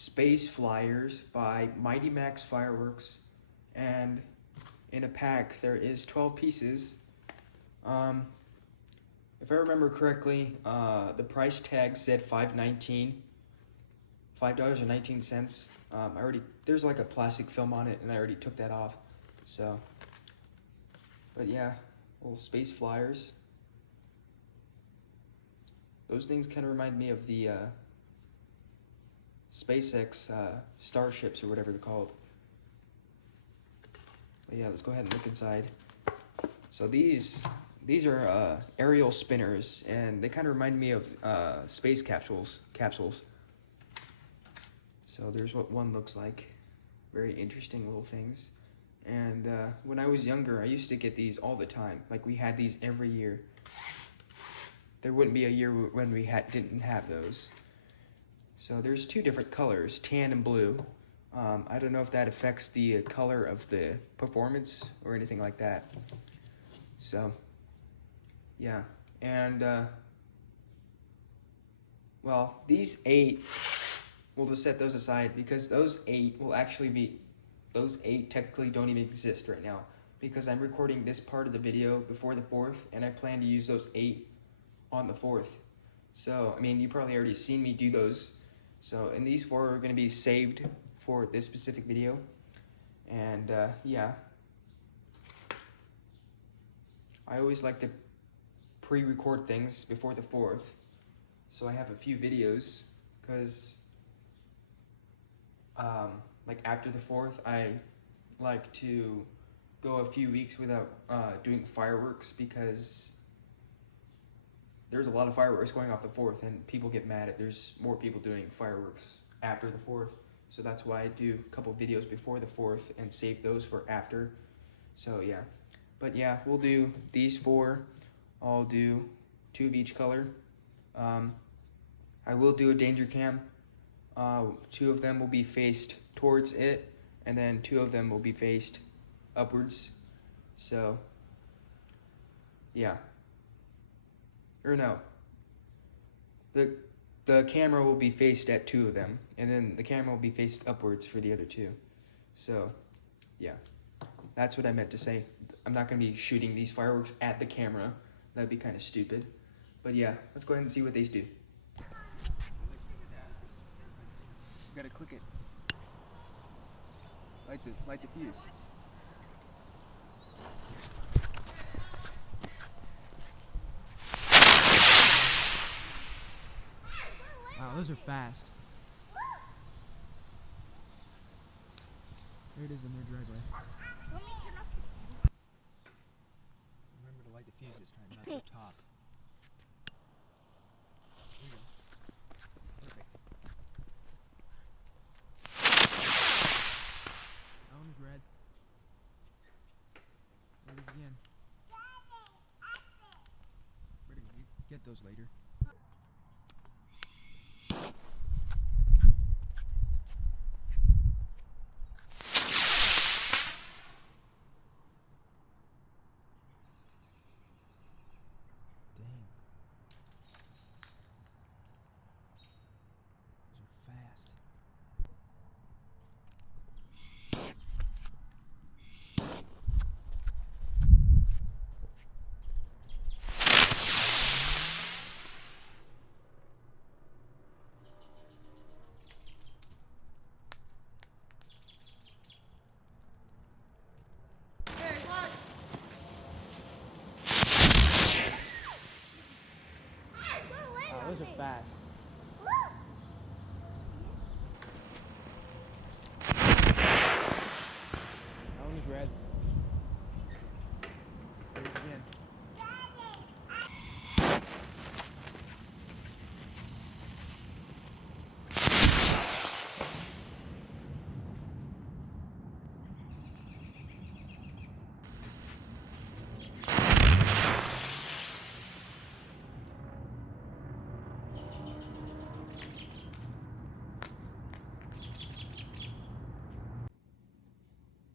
Space Flyers by Mighty Max Fireworks, and in a pack there is 12 pieces. If I remember correctly, the price tag said $5.19. There's like a plastic film on it, and I already took that off. So, but yeah, little Space Flyers. Those things kind of remind me of the SpaceX starships or whatever they're called. But yeah, let's go ahead and look inside. So these are aerial spinners, and they kind of remind me of space capsules. So there's what one looks like. Very interesting little things. And when I was younger, I used to get these all the time. Like, we had these every year. There wouldn't be a year when we didn't have those. So there's two different colors, tan and blue. I don't know if that affects the color of the performance or anything like that. So, yeah. And, well, these 8, we'll just set those aside, because those 8 technically don't even exist right now, because I'm recording this part of the video before the 4th, and I plan to use those 8 on the 4th. So, I mean, you probably already seen me do those. So, and these 4 are going to be saved for this specific video. And, yeah. I always like to pre-record things before the 4th, so I have a few videos, because, like, after the 4th, I like to go a few weeks without doing fireworks, because there's a lot of fireworks going off the 4th, and people get mad if there's more people doing fireworks after the 4th. So that's why I do a couple videos before the 4th and save those for after. So yeah, but yeah, we'll do these 4. I'll do 2 of each color. I will do a danger cam. 2 of them will be faced towards it, and then 2 of them will be faced upwards. So yeah. Or no, the camera will be faced at 2 of them, and then the camera will be faced upwards for the other 2. So, yeah, that's what I meant to say. I'm not going to be shooting these fireworks at the camera. That would be kind of stupid. But yeah, let's go ahead and see what these do. You gotta click it. Light the fuse. Wow, those are fast. There it is in their driveway. Remember to light the fuse this time, not the top. There you go. Perfect. That one is red. There it is again. Where did you get those later? Those are fast. That one is red. There it is again.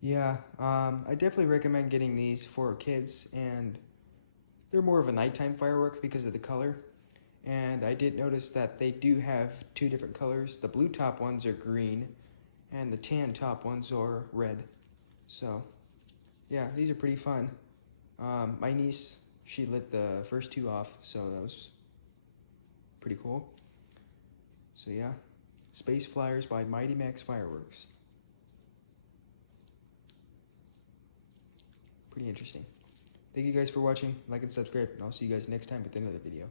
Yeah, I definitely recommend getting these for kids, and they're more of a nighttime firework because of the color. And I did notice that they do have two different colors. The blue top ones are green, and the tan top ones are red. So, yeah, these are pretty fun. My niece, she lit the first two off, so that was pretty cool. So yeah, Space Flyers by Mighty Max Fireworks. Pretty interesting. Thank you guys for watching. Like and subscribe, and I'll see you guys next time with another video.